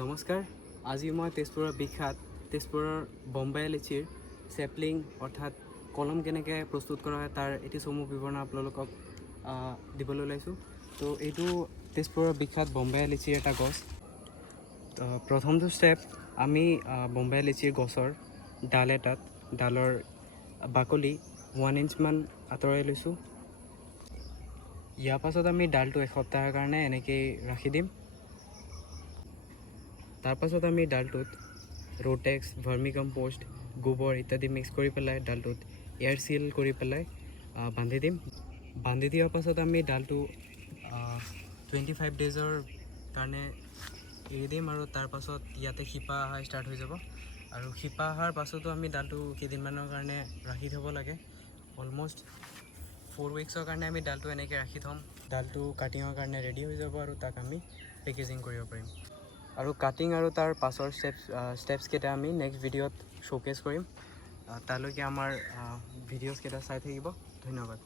নমস্কাৰ, আজি মই তেজপুৰৰ বিখ্যাত তেজপুৰৰ বম্বাই লিচিৰ চেপলিং অৰ্থাৎ কলম কেনেকৈ প্ৰস্তুত কৰা হয় তাৰ এটি চমু বিৱৰণ আপোনালোকক দিবলৈ ওলাইছোঁ। তো এইটো তেজপুৰৰ বিখ্যাত বম্বাই লিচিৰ এটা গছ। প্ৰথমটো ষ্টেপ, আমি বম্বাই লিচিৰ গছৰ ডালৰ বাকলি 1 ইঞ্চমান আঁতৰাই লৈছোঁ। ইয়াৰ পাছত আমি ডালটো এসপ্তাহৰ কাৰণে এনেকৈয়ে ৰাখি দিম। তাৰ পাছত আমি ডালটোত ৰোটেক্স, ভাৰ্মি কম্পোষ্ট, গোবৰ ইত্যাদি মিক্স কৰি পেলাই ডালটোত এয়াৰ চিল কৰি পেলাই বান্ধি দিম। বান্ধি দিয়াৰ পাছত আমি ডালটো 25 ডেইজৰ কাৰণে এৰি দিম আৰু তাৰ পাছত ইয়াতে শিপা অহা ষ্টাৰ্ট হৈ যাব। আৰু শিপা অহাৰ পাছতো আমি ডালটো কেইদিনমানৰ কাৰণে ৰাখি থ'ব লাগে। অলম'ষ্ট 4 উইকছৰ কাৰণে আমি ডালটো এনেকৈ ৰাখি থ'ম। ডালটো কাটিঙৰ কাৰণে ৰেডি হৈ যাব আৰু তাক আমি পেকেজিং কৰিব পাৰিম। আৰু কাটিং আৰু তাৰ পাছৰ ষ্টেপছকেইটা আমি নেক্সট ভিডিঅ'ত শ্ব'কেছ কৰিম। তালৈকে আমাৰ ভিডিঅ'ছকেইটা চাই থাকিব। ধন্যবাদ।